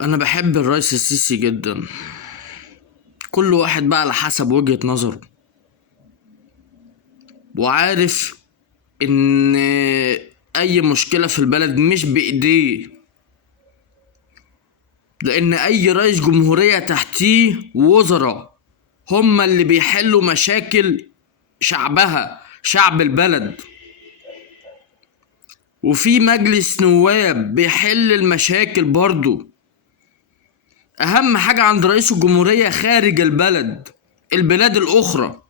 انا بحب الرئيس السيسي جدا. كل واحد بقى على حسب وجهة نظره، وعارف ان اي مشكلة في البلد مش بايديه، لان اي رئيس جمهورية تحتيه وزراء هما اللي بيحلوا مشاكل شعبها، شعب البلد. وفي مجلس نواب بيحل المشاكل برضو. اهم حاجة عند رئيس الجمهورية خارج البلد، البلاد الاخرى.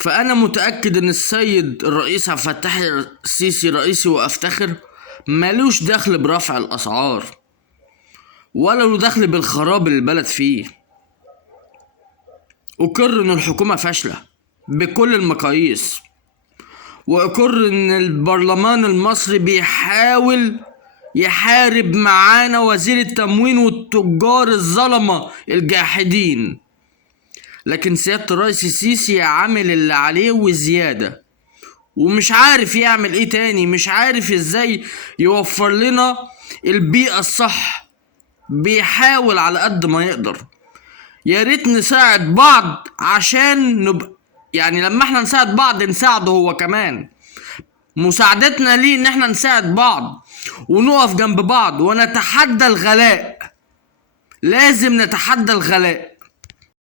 فأنا متأكد إن السيد الرئيس عبد الفتاح السيسي رئيسي وأفتخر ملوش دخل برفع الأسعار، ولا له دخل بالخراب اللي البلد فيه. أقر إن الحكومة فاشلة بكل المقاييس، وأقر إن البرلمان المصري بيحاول يحارب معانا وزير التموين والتجار الظلمة الجاحدين. لكن سيادة الرئيس السيسي عامل اللي عليه وزيادة، ومش عارف يعمل ايه تاني، مش عارف ازاي يوفر لنا البيئة الصح. بيحاول على قد ما يقدر. يا ريت نساعد بعض عشان يعني لما احنا نساعد بعض نساعده هو كمان. مساعدتنا ليه ان احنا نساعد بعض ونقف جنب بعض ونتحدى الغلاء. لازم نتحدى الغلاء.